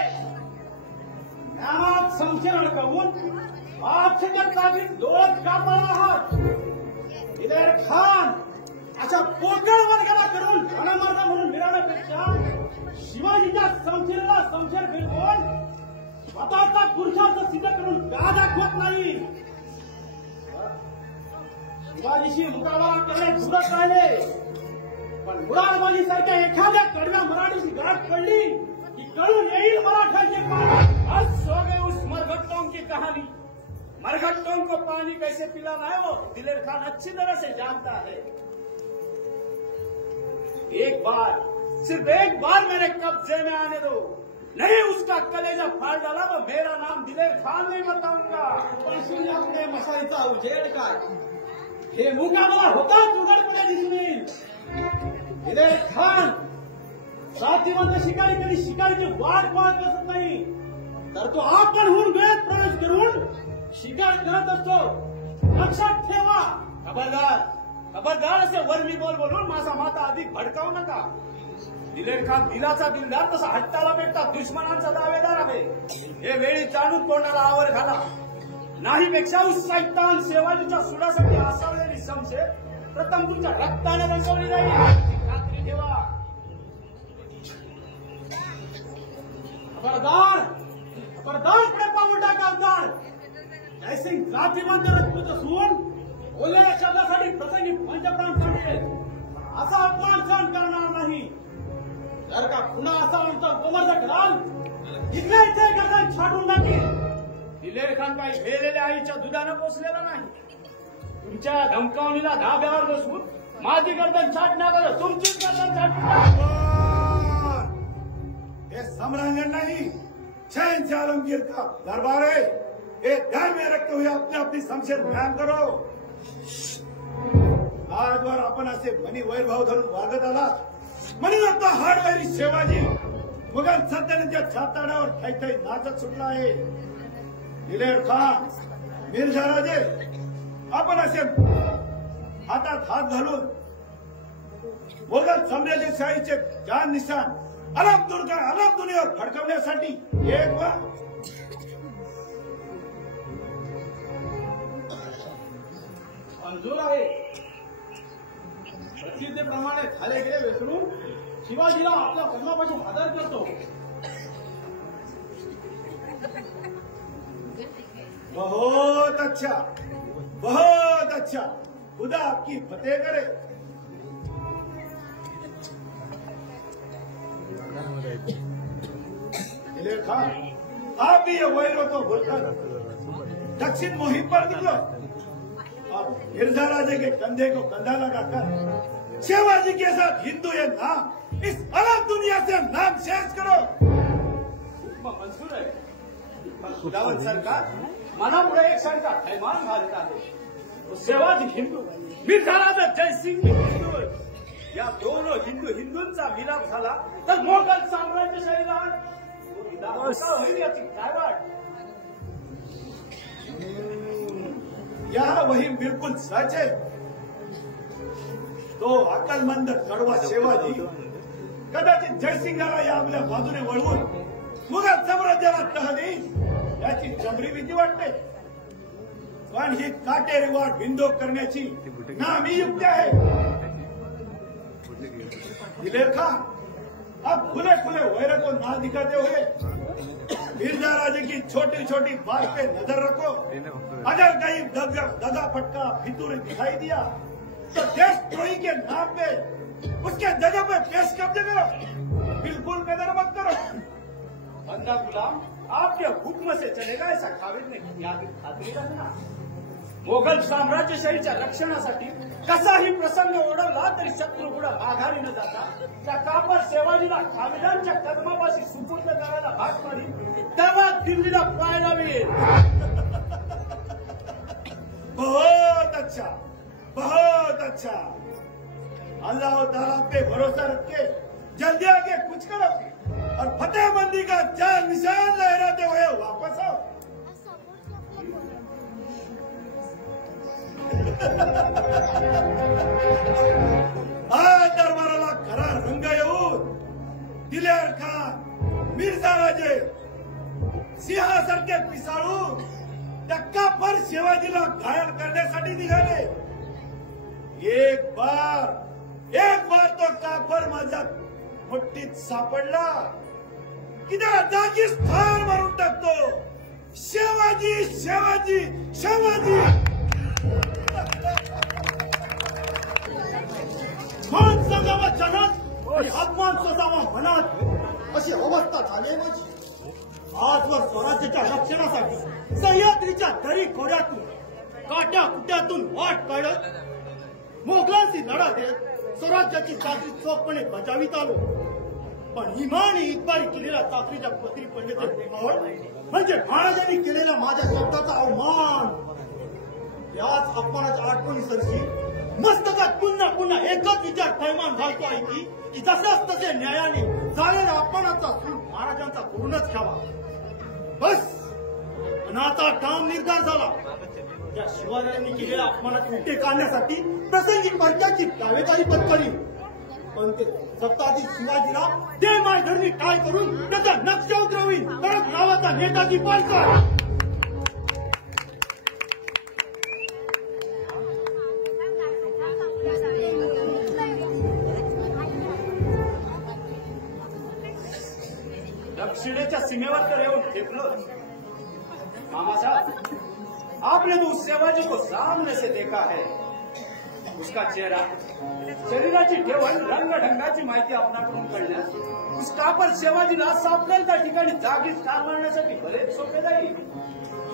ज्ञानात संचरण करून आपसे जब ताकि दोष का पड़ा हाथ दिलेर खान अशा पोकळ वर्गाला करून धनमर्द म्हणून मिळवण्यापेक्षा शिवाजीच्या संशयाला संशय फिरवून स्वतःचा पुरुषार्थ सिद्ध करून का दाखवत नाही? शिवाजीशी मुकाबला करणे झुरत राहिले पण मुरारबाजी सारख्या एखाद्या कडव्या मराठीची गाठ पडली की कळून येईल मराठ्यांचे पाणी। आज सो गए उस मरघट्टों की कहानी। मरघट्टों को पानी कैसे पिलाना है वो दिलेर खान अच्छी तरह से जानता है। एक बार, सिर्फ एक बार मेरे कब्जे में आने दो, नहीं उसका कलेजा फाड़ डाला तो मेरा नाम दिलेर खान नहीं बताऊंगा। पण अपने मशालीचा उजेड काय हे मुकाबला होताच उघडपणे दिसून दिलेर खान साथीवंत शिकारी कधी शिकारीची वाट पाहत बसत नाही तर तो आपणहून वेळेत प्रवेश करून शिकार करत असतो। लक्षात ठेवा। खबरदार असे वर्मी बोलून माझा माता अधिक भडकावू नका। दिलेर खान दिलाचा दिलदार तसा हट्टाला पेटता दुश्मनांचा दावेदार आहे हे वेळी जाणून तोंडाला आवर घाला। नाही पेक्षा उस सैतान शिवाजीच्या सुडासाठी आसवलेली संशय प्रथम तुमच्या रक्ताने रंगवली जाईल खात्री ठेवा। खबरदार पाऊल टाका। जयसिंग जातीवंत राजपूत असून बोललेल्या शब्दासाठी प्रसंगी पंचप्राण सांगेल असा अपमान सहन करणार नाही। जर का पुन्हा असा आमचा गोमर्द कराल इथल्या इथे गर्दन छाटून टाकेल। दिलेर खान काही गेलेल्या आईच्या दुधानं पोचलेला नाही। तुमच्या धमकावणीला धाब्यावर बसून माझी गर्दन छाटण्यावर तुमचीच गर्दन छाटून ये सम्रांगण नहीं, शहंशाह आलमगीर का दरबार है। ये ध्यान में रखते हुए अपने अपनी शमशेर बयान करो। आजवर आपण असे मनी वैरभाव धरून वागत आला म्हणून आता हाडवैरी शिवाजी मुघल सत्तेच्या छाताडावर थैथै नाचत सुटला आहे। दिलेर खान, मिर्झा राजे, आपण असे हातात हात घालून मुघल साम्राज्यशाहीचे जान निशान अलम दुनियावर फडकवण्यासाठी एक वा मंजूर आहे। प्रसिद्धीप्रमाणे झाले गेले विसरून शिवाजीला आपल्या पद्मापासून आदर करतो। बहुत अच्छा, खुदा आपकी फतेह करे। दिलेर खान, आप भी ये वैरों को भूलकर दक्षिण मुहिम पर निकलो और मिर्जा राजे के कंधे को कंधा लगाकर शिवाजी के साथ हिंदू ये नाम इस अलग दुनिया से नाम शेष करो। मंजूर आहे। खुदावंत सरकार मनापुढे एक सारखा थैमान घालत आहे। शिवाजी हिंदू, मिर्झा राजा जयसिंग हिंदू, या दोन हिंदूंचा मिलाप झाला तर मोगल साम्राज्यशाहीला होईल याची काय वाट? यह वही बिल्कुल सच है। तो अक्कलमंद कडवा शिवाजी कदाचित जयसिंगाला या आपल्या बाजूने वळवून मुघल साम्राज्याला तह देईल याची जबरी भीती वाटते। पण ही काटेरी वाट बिंदोक करण्याची नामी युक्ती आहे। दिलेर खान, अब खुले खुले वैर को ना दिखाते हुए मिर्जा राजे की छोटी छोटी बात पे नजर रखो। अगर कहीं दगा फटका फितूर दिखाई दिया तो देशद्रोही के नाम पे उसके जगह पे पेश कब्जे करो, बिल्कुल कदर मत करो। बंदा गुलाम आपके हुक्म से चलेगा ऐसा खावीद ने खात्री रखना। मोगल साम्राज्यशाहीच्या रक्षणासाठी कसाही प्रसंग ओढवला तरी शत्रू पुढे माघारी न जाता त्या कापर शिवाजीला खाविदांच्या कदमापाशी सुपूर्द करायला भाग पाडी, तेव्हा दिल्लीला पाहायला मिळेल। बहुत अच्छा, बहुत अच्छा। अल्लाह ताला पे भरोसा रख के जल्दी आके कुछ करो और फतेहबंदी का चार निशान लहराते हुए वापस आओ। आज दरबाराला खरा रंग येऊन दिलेर खान, मिर्झा राजे सिंहासारखे पिसाळून त्या कापर शिवाजीला घायल करण्यासाठी निघाले। एक बार तो कापर माझ्या मुठीत सापडला की त्याला जागीच ठार मारून टाकतो। शिवाजी शिवाजी शिवाजी। मान सजावा जनात आणि अपमान सजावा मनात अशी अवस्था झाली माझी। आजवर स्वराज्याच्या रक्षणासाठी सह्याद्रीच्या दरी खोऱ्यातून काट्या कुट्यातून वाट काढत मोगलांशी लढा देत स्वराज्याची चाकरी चोखपणे बजावित आलो। पण इमान इतबारी केलेल्या चाकरीच्या पत्री पडण्याचे फळ म्हणजे महाराजांनी केलेला माझ्या शब्दाचा अवमान। याच अपमानाच्या आठवणीसरशी मस्तकात पुन्हा पुन्हा एकच विचार थैमान घालतो आहे की जसंच तसे न्यायाने झालेल्या अपमानाचा सूड महाराजांचा करूनच घ्यावा। बस पण आता ठाम निर्धार झाला। त्या शिवाजींनी केलेल्या अपमानात उलटे काढण्यासाठी प्रसंगी पंचाची दावेदारी पत्करली, पण ते सत्ताधीश शिवाजीला ते मायधरणी टाळ करून त्याचा नक्षा उतरवीन परत नावाचा नेताजी पालकर। दक्षिणेच्या सीमेवर तर येऊन ठेपलं। मामा साहब, आपने तो उस शिवाजी को सामने से देखा है। उसका चेहरा, शरीराची ठेवण, रंगढंगाची माहिती आपणाकडून कळण्यास उस कापर शिवाजीला सापडेल त्या ठिकाणी जागीच ठार मारण्यासाठी बरेच सोपे जाईल।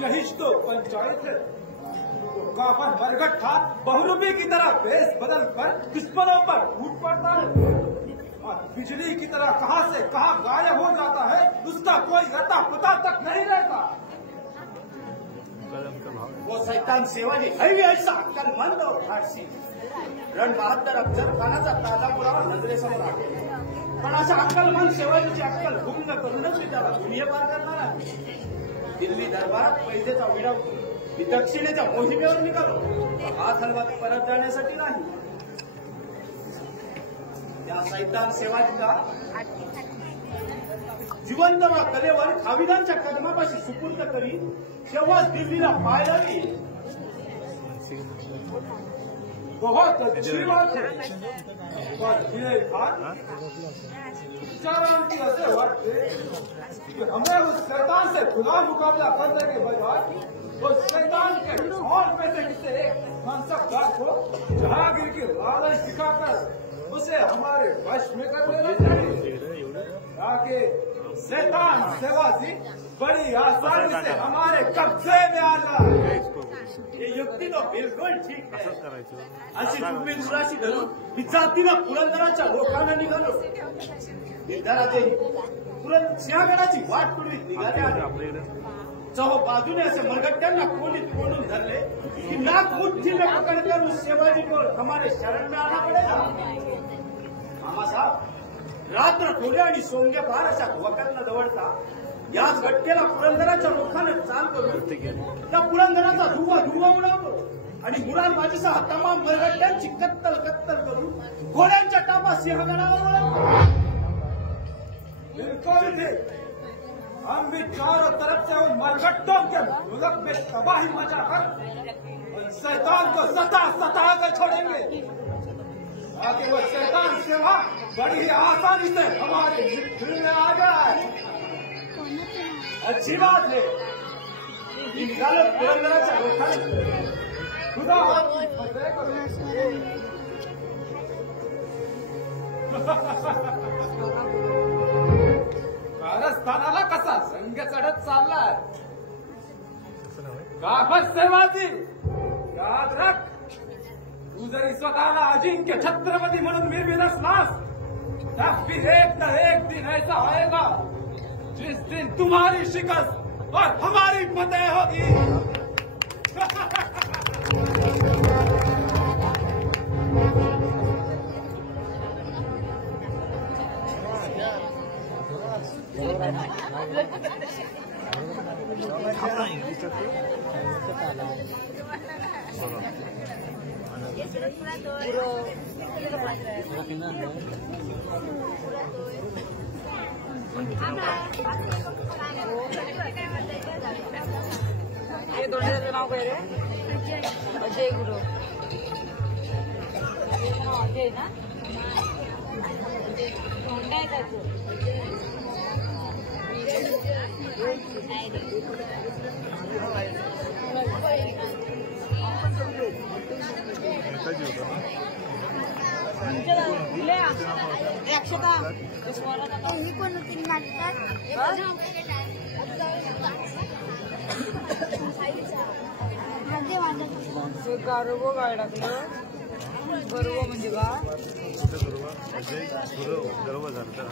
यहीच तो पंचायत है। तो कापर बरगट था बहुरूपी की तरह भेष बदल कर दुश्मनों पर टूट पड़ता है और बिजली की तरह कहां से कहां गायब हो जाता है, उसका कोई अता पता तक नहीं रहता। वो शैतान शिवाजी है ऐसा अक्कलमंद और धाडसी। रण बहादुर अफजल खानाचा ताजा पुरावा नजरेसमोर आहे, पण अशा अक्कलमंद शिवाजीची अक्कल भंग करूनच मी त्याला दुनिया पार करणार आहे। दिल्ली दरबारात पैजेचा विडा मी दक्षिणेच्या मोहिमेवर निघालो, हात हलवत परत जाण्यासाठी नाही। त्या शैतान शिवाजीला जिवंत कलेवर खाविदांच्या कदमापाशी सुपूर्द करी तेव्हा दिल्लीला पाहायला येईल। बहुत अच्छी बात है। पर दिलेर खान विचारांती असे वाटते कि हमें उस शैतान से खुला मुकाबला करने के बजाय उस शैतान के और में से किसी एक मनसबदार को जहांगीर की लालच दिखाकर उसे हमारे वश में कर देना चाहिए, ताकि शैतान शिवाजी बड़ी आसानी से हमारे कब्जे में आ जाए। ये युक्ती तो बिल्कुल ठीक है। अशी तुम्ही दुराशी धरून मी जातीनं पुरंदराच्या लोकांना निघालो। निर्धारातही तुरंत सिंहगडाची वाट पुढे निघाले आले। चहो बाजूने असे मरगट्ट्यांना कोंडून धरले कि नाक मुट्ठी में पकड़कर उस शिवाजी को हमारे शरण में आना पड़ेगा। मामा साहब, रात्र थोडे आणि सोंगे पार अशा वकरला दवडता याच घटकेला पुरंदराच्या लोकांना चाल करून त्या पुरंदराचा धुवा उडवतो आणि मुरारबाजीसह तमाम मरगट्ट्यांची कत्तल करून घोड्यांच्या टापा सिंहगडावर वळवतो। बिल्कुल ठीक। हम भी चारों तरफ से उन मरगट्टों के मुल्क में तबाही मचाकर उन शैतान को सता कर छोड़ेंगे। आगे वो शैतान सेवा बड़ी आसानी से हमारे दिल में आ जाए। अच्छी बात है। इन गलत प्रेरणाच्या लोकांनी खुदा आपकी फतेह करो। कारस्थानाला कसा संघ चढत चाललाय? गाभस सेवाची याद रख, तू जरी स्वतःला अजिंक्य छत्रपती म्हणून मिरवित असलास तब भी एक न एक दिन ऐसा आएगा जिस दिन तुम्हारी शिकस्त और हमारी फतेह होगी। हे दोन्हीचं नाव काय रे? अजय गुरु. अजय ना? कोणता आहे त्याचं? अक्षता मी पण होती गर्व काय टाकलं? गर्व म्हणजे का? गर्व झालं तर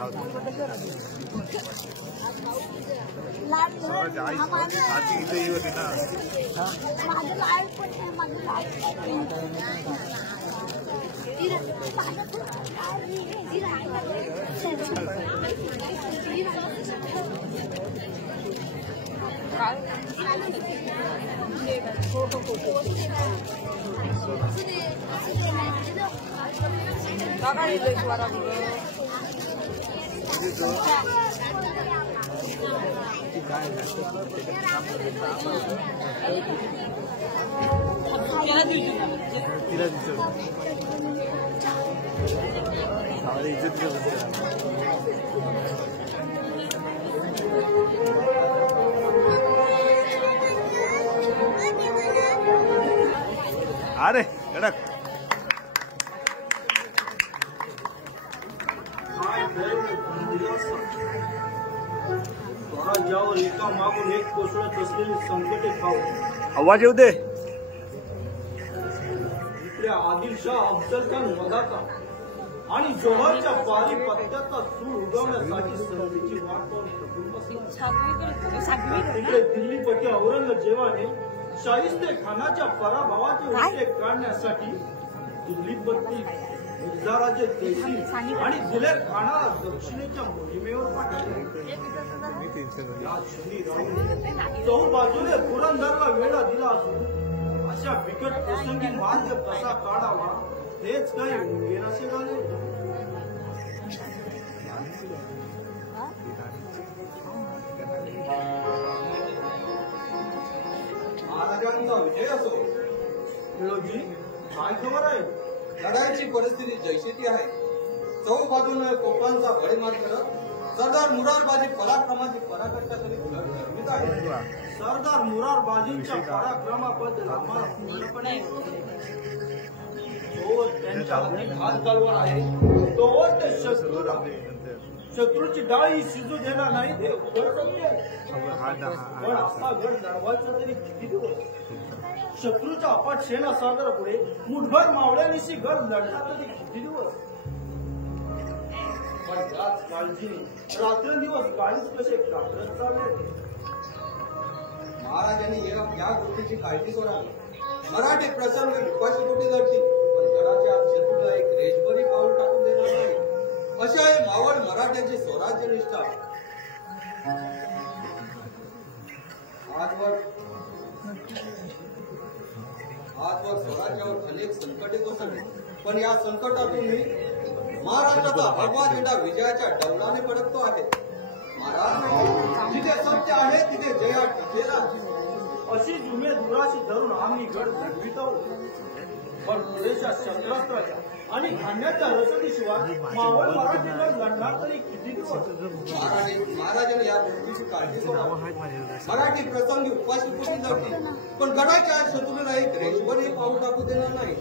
अरे कडक स्वराज्यावर एका मागून एक कोसळत असलेली संकटे पाहून आवाज येऊ दे. इथल्या आदिलशाह अफजल खान वधाचा आणि जोहरच्या पारी पत्त्याचा सूर उगवण्यासाठी संधीची वाट पाहून थकून बसला. तिकडे दिल्लीपती औरंगजेबाने शाहिस्ते खानाच्या पराभवाचे उद्रेक काढण्यासाठी दिल्लीपती मिर्झाराजे तहसील आणि दिलेर खानाला दक्षिणेच्या मोहिमेवर पाठवले. या क्षणी राहून चहूबाजूने पुरंदरला वेढा दिला असून अशा बिकट प्रसंगी मार्ग कसा काढावा हेच काही उमेनासे झाले. महाराजांचा विजय असो. जी काय खबर आहे? लढाईची परिस्थिती जैशी ती आहे. चहूबाजूने कोकणांचा बळीमार करत सरदार मुरारबाजी पराक्रमाची पराकाष्ठा करीत निर्मित आहे. सरदार मुरारबाजींच्या पराक्रमाबद्दल आम्हाला पूर्णपणे जोवर त्यांच्या हाती हात तलवार आहे तोवर ते शत्रूची डाळ ही शिजू देणार नाही हे उघड सत्य आहे. पण असा गड लढवायचा तरी किती दिवस? शत्रूच्या अपाट सेना सागर पुढे मुठभर मावळ्यानिशी गड लढला तरी किती दिवस? पण याच काळजीने रात्रंदिवस गाडीच कसे काढत चालले. महाराजांनी या गोष्टीची काळजी सोडावी. मराठी प्रसंग विश्वासी गोटी लढतील पण घराच्या आत शत्रूला एक रेशभरी पाऊल टाकून देणार नाही. अशा आहे मावळ मराठ्याची स्वराज्य निष्ठा. आजवर स्वराज्यावर अनेक संकटे कोसळली पण या संकटातून मी महाराष्ट्राचा भगवा झेंडा विजयाच्या डौलाने फडकतो आहे. महाराज जिथे सत्य आहे तिथे जया टिकेला. अशी जुमे दुराशी धरून आम्ही गड लढवित आहोत. पण पुरेशा शस्त्रास्त्राच्या आणि धान्याच्या रसदीशिवाय मावळ मराठीला लढणार तरी किती दिवस? महाराजांनी या गोष्टीची काळजी घ्यावी. मराठी प्रसंगी उपाशीपोटी जगतील, पण गडाच्या शत्रूला एक रेशवरही पाऊल टाकू देणार नाही.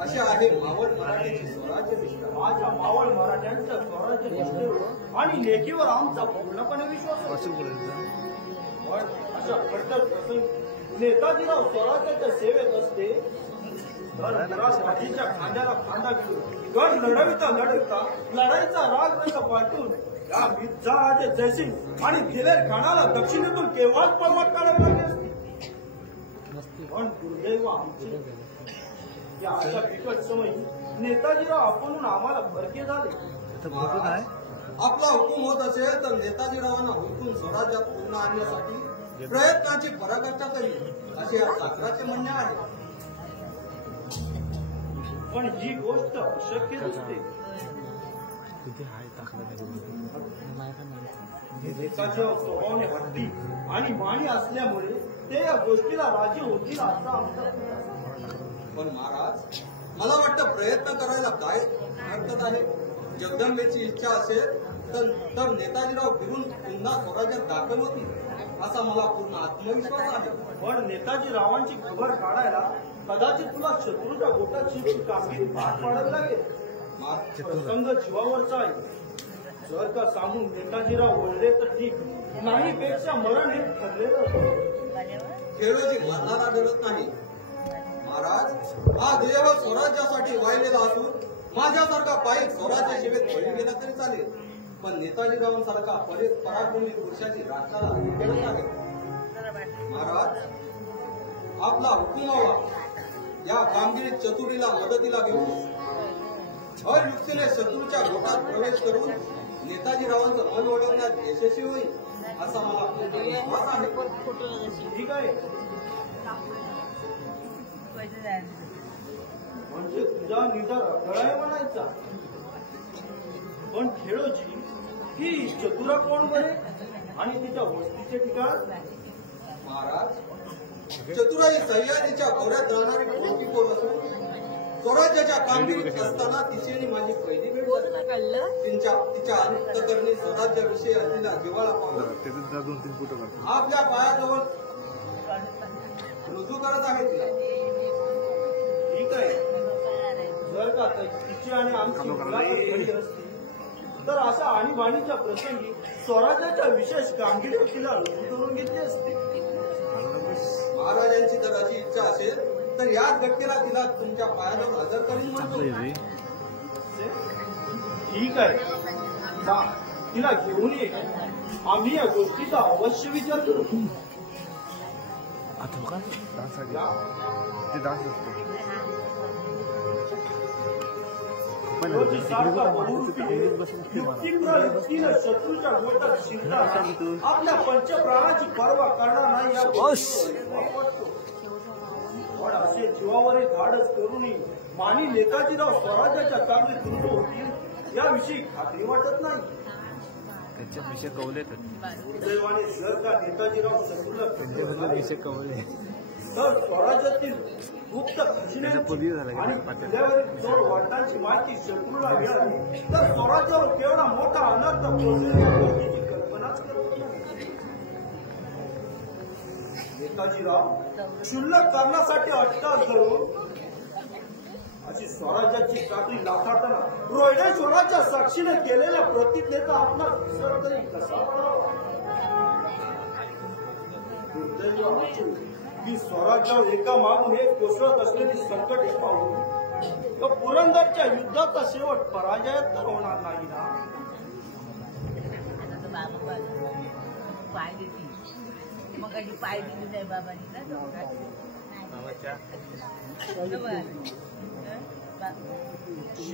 असे आहे मावळ मराठीची स्वराज्य निष्ठा. माझ्या मावळ मराठ्यांच्या स्वराज्य निष्ठेवर आणि लेखीवर आमचा पूर्णपणे विश्वास आहे. पण अशा कट्टर प्रसंगी नेताजीराव स्वराज्याच्या सेवेत असते तर राजवादीच्या खांद्याला खांदा घेऊन गड लढविता लढाईचा राग रंग पाठवून या मिर्झा राजे जयसिंग आणि दिलेर खानाला दक्षिणेतून केव्हाच पळवाट काढावी लागली असती. पण दुर्दैव आमचे या अशा बिकट समयी नेताजीराव आपण आम्हाला परके झाले. आपला हुकूम होत असेल तर नेताजीरावांना हुकूम स्वराज्यात पूर्ण आणण्यासाठी प्रयत्नाची पराकाष्ठा करील असे या सागराचे म्हणणे आहे. पण ही गोष्ट अशक्य दिसते. एकाच्या स्वभावाने हट्टी आणि माणी असल्यामुळे ते या गोष्टीला राजी होतील असा आमचा. पण महाराज मला वाटतं प्रयत्न करायला काय हरकत आहे. जगदंबेची इच्छा असेल तर नेताजीराव फिरून पुन्हा स्वराज्यात दाखल होतील असा मला पूर्ण आत्मविश्वास आहे. पण नेताजीरावांची खबर काढायला कदाचित तुला शत्रूच्या गोटाची कामगिरी पार पाडावी लागेल. प्रसंग जीवावरचा आहे. जर का सांगून नेताजीराव बोलले तर ठीक, नाही पेक्षा मरण हे ठरलेलं. खेळोजी मरणारा डरत नाही. महाराज हा देह स्वराज्यासाठी वाहिलेला असून माझ्यासारखा पायी स्वराज्य सेवेत बळी गेला तरी चालेल, पण नेताजीरावांसारखा पराक्रमी पुरुषाची राष्ट्राला खेळत आहे. महाराज आपला हुकूम हवा. या कामगिरीत चतुरीला मदतीला घेऊन हर युक्तीने शत्रूच्या गोटात प्रवेश करून नेताजीरावांचं मन वळवण्यात यशस्वी होईल असा मला विश्वास आहे. ठीक आहे. म्हणजे तुझा निर्धार अडळाय म्हणायचा. पण खेळोजी ही चतुरा कोण बरे आणि तिच्या वस्तीचे ठिकाण? महाराज चतुराई सह्याद्रीच्या खोऱ्यात राहणारी कोणती कोण असून स्वराज्याच्या कामगिरीत असताना तिची माझी पहिली भेट झाली. तिच्या अंतकरणी स्वराज्याविषयी असलेला जिव्हाळा पाहून आपल्या पायाजवळ रुजू करत आहे तिला. ठीक आहे. जर का तिची आणि आमची मुलाखत घडी असती तर अशा आणीबाणीच्या प्रसंगी स्वराज्याच्या विशेष कामगिरीवर तिला रुजू करून घेतली असते. महाराजांची जर अशी इच्छा असेल तर याच घटनेला तिला तुमच्या पायाजवळ हजर करीन म्हणतो. ठीक आहे. तिला घेऊन ये. आम्ही या गोष्टीचा अवश्य विचार करू. युक्तीनं शत्रूच्या गोटात शिरताना आपल्या पंचप्राणाची पर्वा करणार नाही या गोष्टी. पण असे जीवावरील धाडस करूनही मानी नेताजीराव स्वराज्याच्या कामी तुरुंग होतील याविषयी खात्री वाटत नाही. दुर्दैवाने जर का नेताजीराव शत्रूला तर स्वराज्यातील गुप्त खजिन्यांची आणि किल्ल्यावरील चोर वाटांची माहिती शत्रूला मिळाली तर स्वराज्यावर केवढा मोठा अनर्थ पोहोचेल या गोष्टीची कल्पनाच करत नाही. नेताजीराव क्षुल्लक कारणासाठी अटकास धरून अशी स्वराज्याची चाकरी लाखाताना रोहिडेश्वराच्या साक्षीने केलेल्या प्रतिज्ञेचा आपला विसर तरी कसा पडावा. दुर्दैव की स्वराज्यावर एका मागून एक कोसळत असलेली संकटे पाहून तर पुरंदरच्या युद्धाचा शेवट पराजयात तर होणार नाही ना. पाय दिली नाही बाबांनी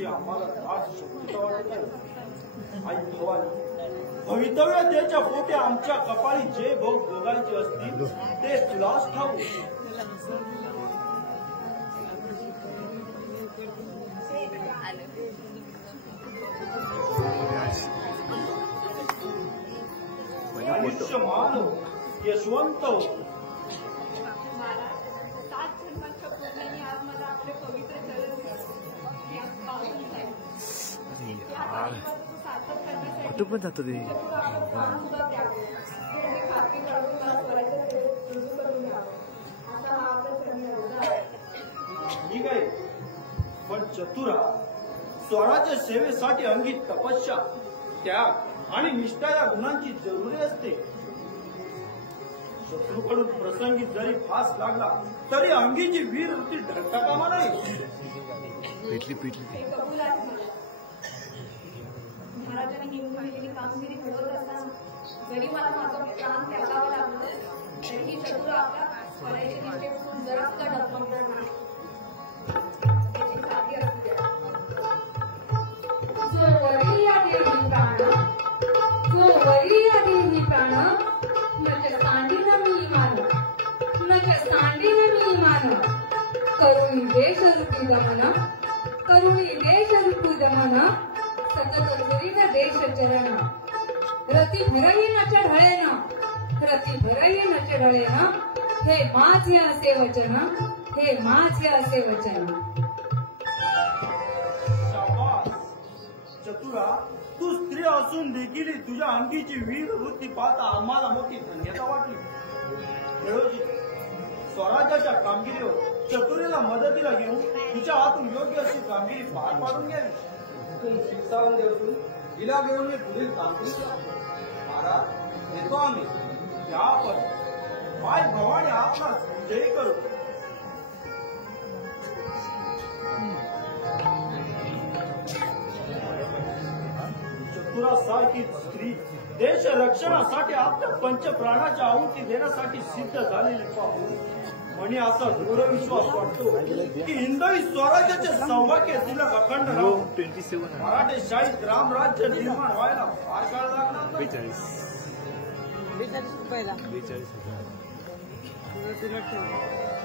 आम्हाला त्रास शक्यता वाटत नाही. आई भवानी भवितव्याच्या पोटे आमच्या कपाळी जे भोग भोगायचे असतील ते तुलाच ठाऊ. आयुष्यमान हो, यशवंत हो. 7 जन्माच्या पूर्णाने आज मला आपले पवित्र कुठं पण जातो ते ठीक आहे, पण चतुरा स्वराच्या सेवेसाठी अंगी तपस्या, त्याग आणि निष्ठा या गुणांची जरुरी असते. शत्रूकडून प्रसंगी जरी फास लागला तरी अंगीची वीर वृत्ती ढळता कामा नाही. पेटली महाराजांनी हिंदू केलेली कामगिरी घडवत असताना जरी मला माझं प्राण त्यागावं लागलं तरीही शत्रू आपल्या स्वराच्या निष्ठेपासून जरा सुद्धा डगमगणार नाही. त्याची साधी असू द्या. जो वरी या देवी प्राण नच सांडीन मी मान, नच सांडीन मी मान. करुणी देश रूपी दमन, करुणी देश रूपी दमन. सतत गुरीन देश चरण, रती भरही न चढळेन, रती भरही न चढळेन. हे माझे असे वचन, हे माझे असे वचन. चतुरा, तू स्त्री असून देखील तुझ्या अंगीची वीर वृत्ती पाहता आम्हाला मोठी धन्यता वाटली. खेळोजी, स्वराज्याच्या कामगिरीवर चतुरीला मदतीला घेऊन तिच्या हातून योग्य अशी कामगिरी पार पाडून घ्यावी. शिक्षावून देऊन तिला घेऊन मी पुढील कामगिरी करतो. महाराज, येतो आम्ही. या पण माय भवानी आपला विजयी करू. चतुरासारखी स्त्री देश रक्षणासाठी आपल्या पंचप्राणाच्या आहुती देण्यासाठी सिद्ध झालेली पाहून म्हणे असा दृढ विश्वास वाटतो की हिंदवी स्वराज्याचे सौभाग्य तिला अखंड राहून 27 मराठेशाहीत रामराज्य निर्माण व्हायला फार काळ लागणार नाही. 42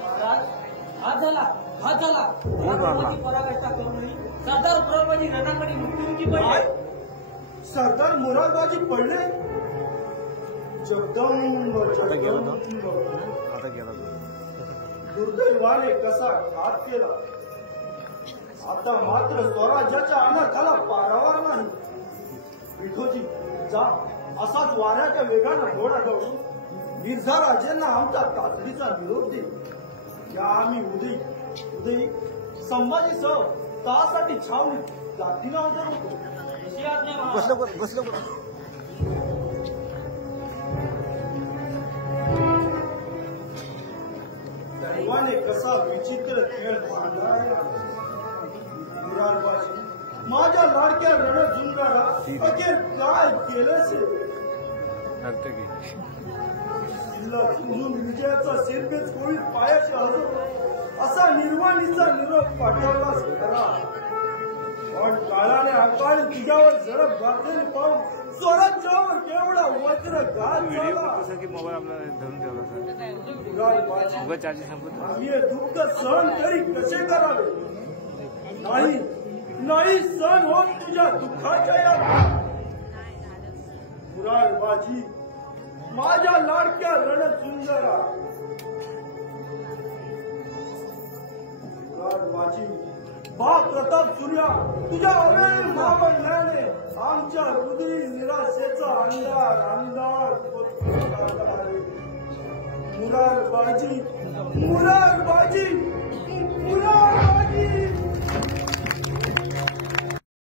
महाराज, हा झाला पराकाष्ठा करूनही सरदार मुरारबाजी रणांगणी मृत्यूमुखी पडले. सरदार मुरारबाजी पडले. जगदंब आता गेला दुर्दैवाने कसा घात केला. आता मात्र स्वराज्याच्या अनाथाला पारावार नाही. विठोजी, जा असाच वाऱ्याच्या वेगानं घोडा दौडून मिर्झा राजेंना आमचा तातडीचा निरोप दे. या आम्ही उदयी संभाजीसह त्यासाठी छावणी जातीला उतरवतो. बसलो दैवाने कसा विचित्र खेळ मांडला. मुरारबाजी, माझ्या लाडक्या रणझुंजारा अखेर काय केलंस. जिल्हा झुंजून विजयाचा शिरपेच कोळी पायाशी हजर असा निर्वाणीचा निरोप पाठवलाच खरा. पण काळाने अकाळी तुझ्यावर झडप घातलेली पाहून स्वराज्यावर केवढा वज्र घात झाला. मोबाईल आपला धरून ठेवला मुरारबाजी, चार्जेस संपत आम्ही हे दुःख सहन तरी कसे करावे. नाही सहन होत तुझ्या दुःखाच्या या. मुरारबाजी, माझ्या लाडक्या रणझुंजरा. मुरारबाजी, बा प्रताप सूर्या, तुझ्या अवेळी महामंडळाने आमच्या हृदयी निराशेचा अंधार. मुरारबाजी,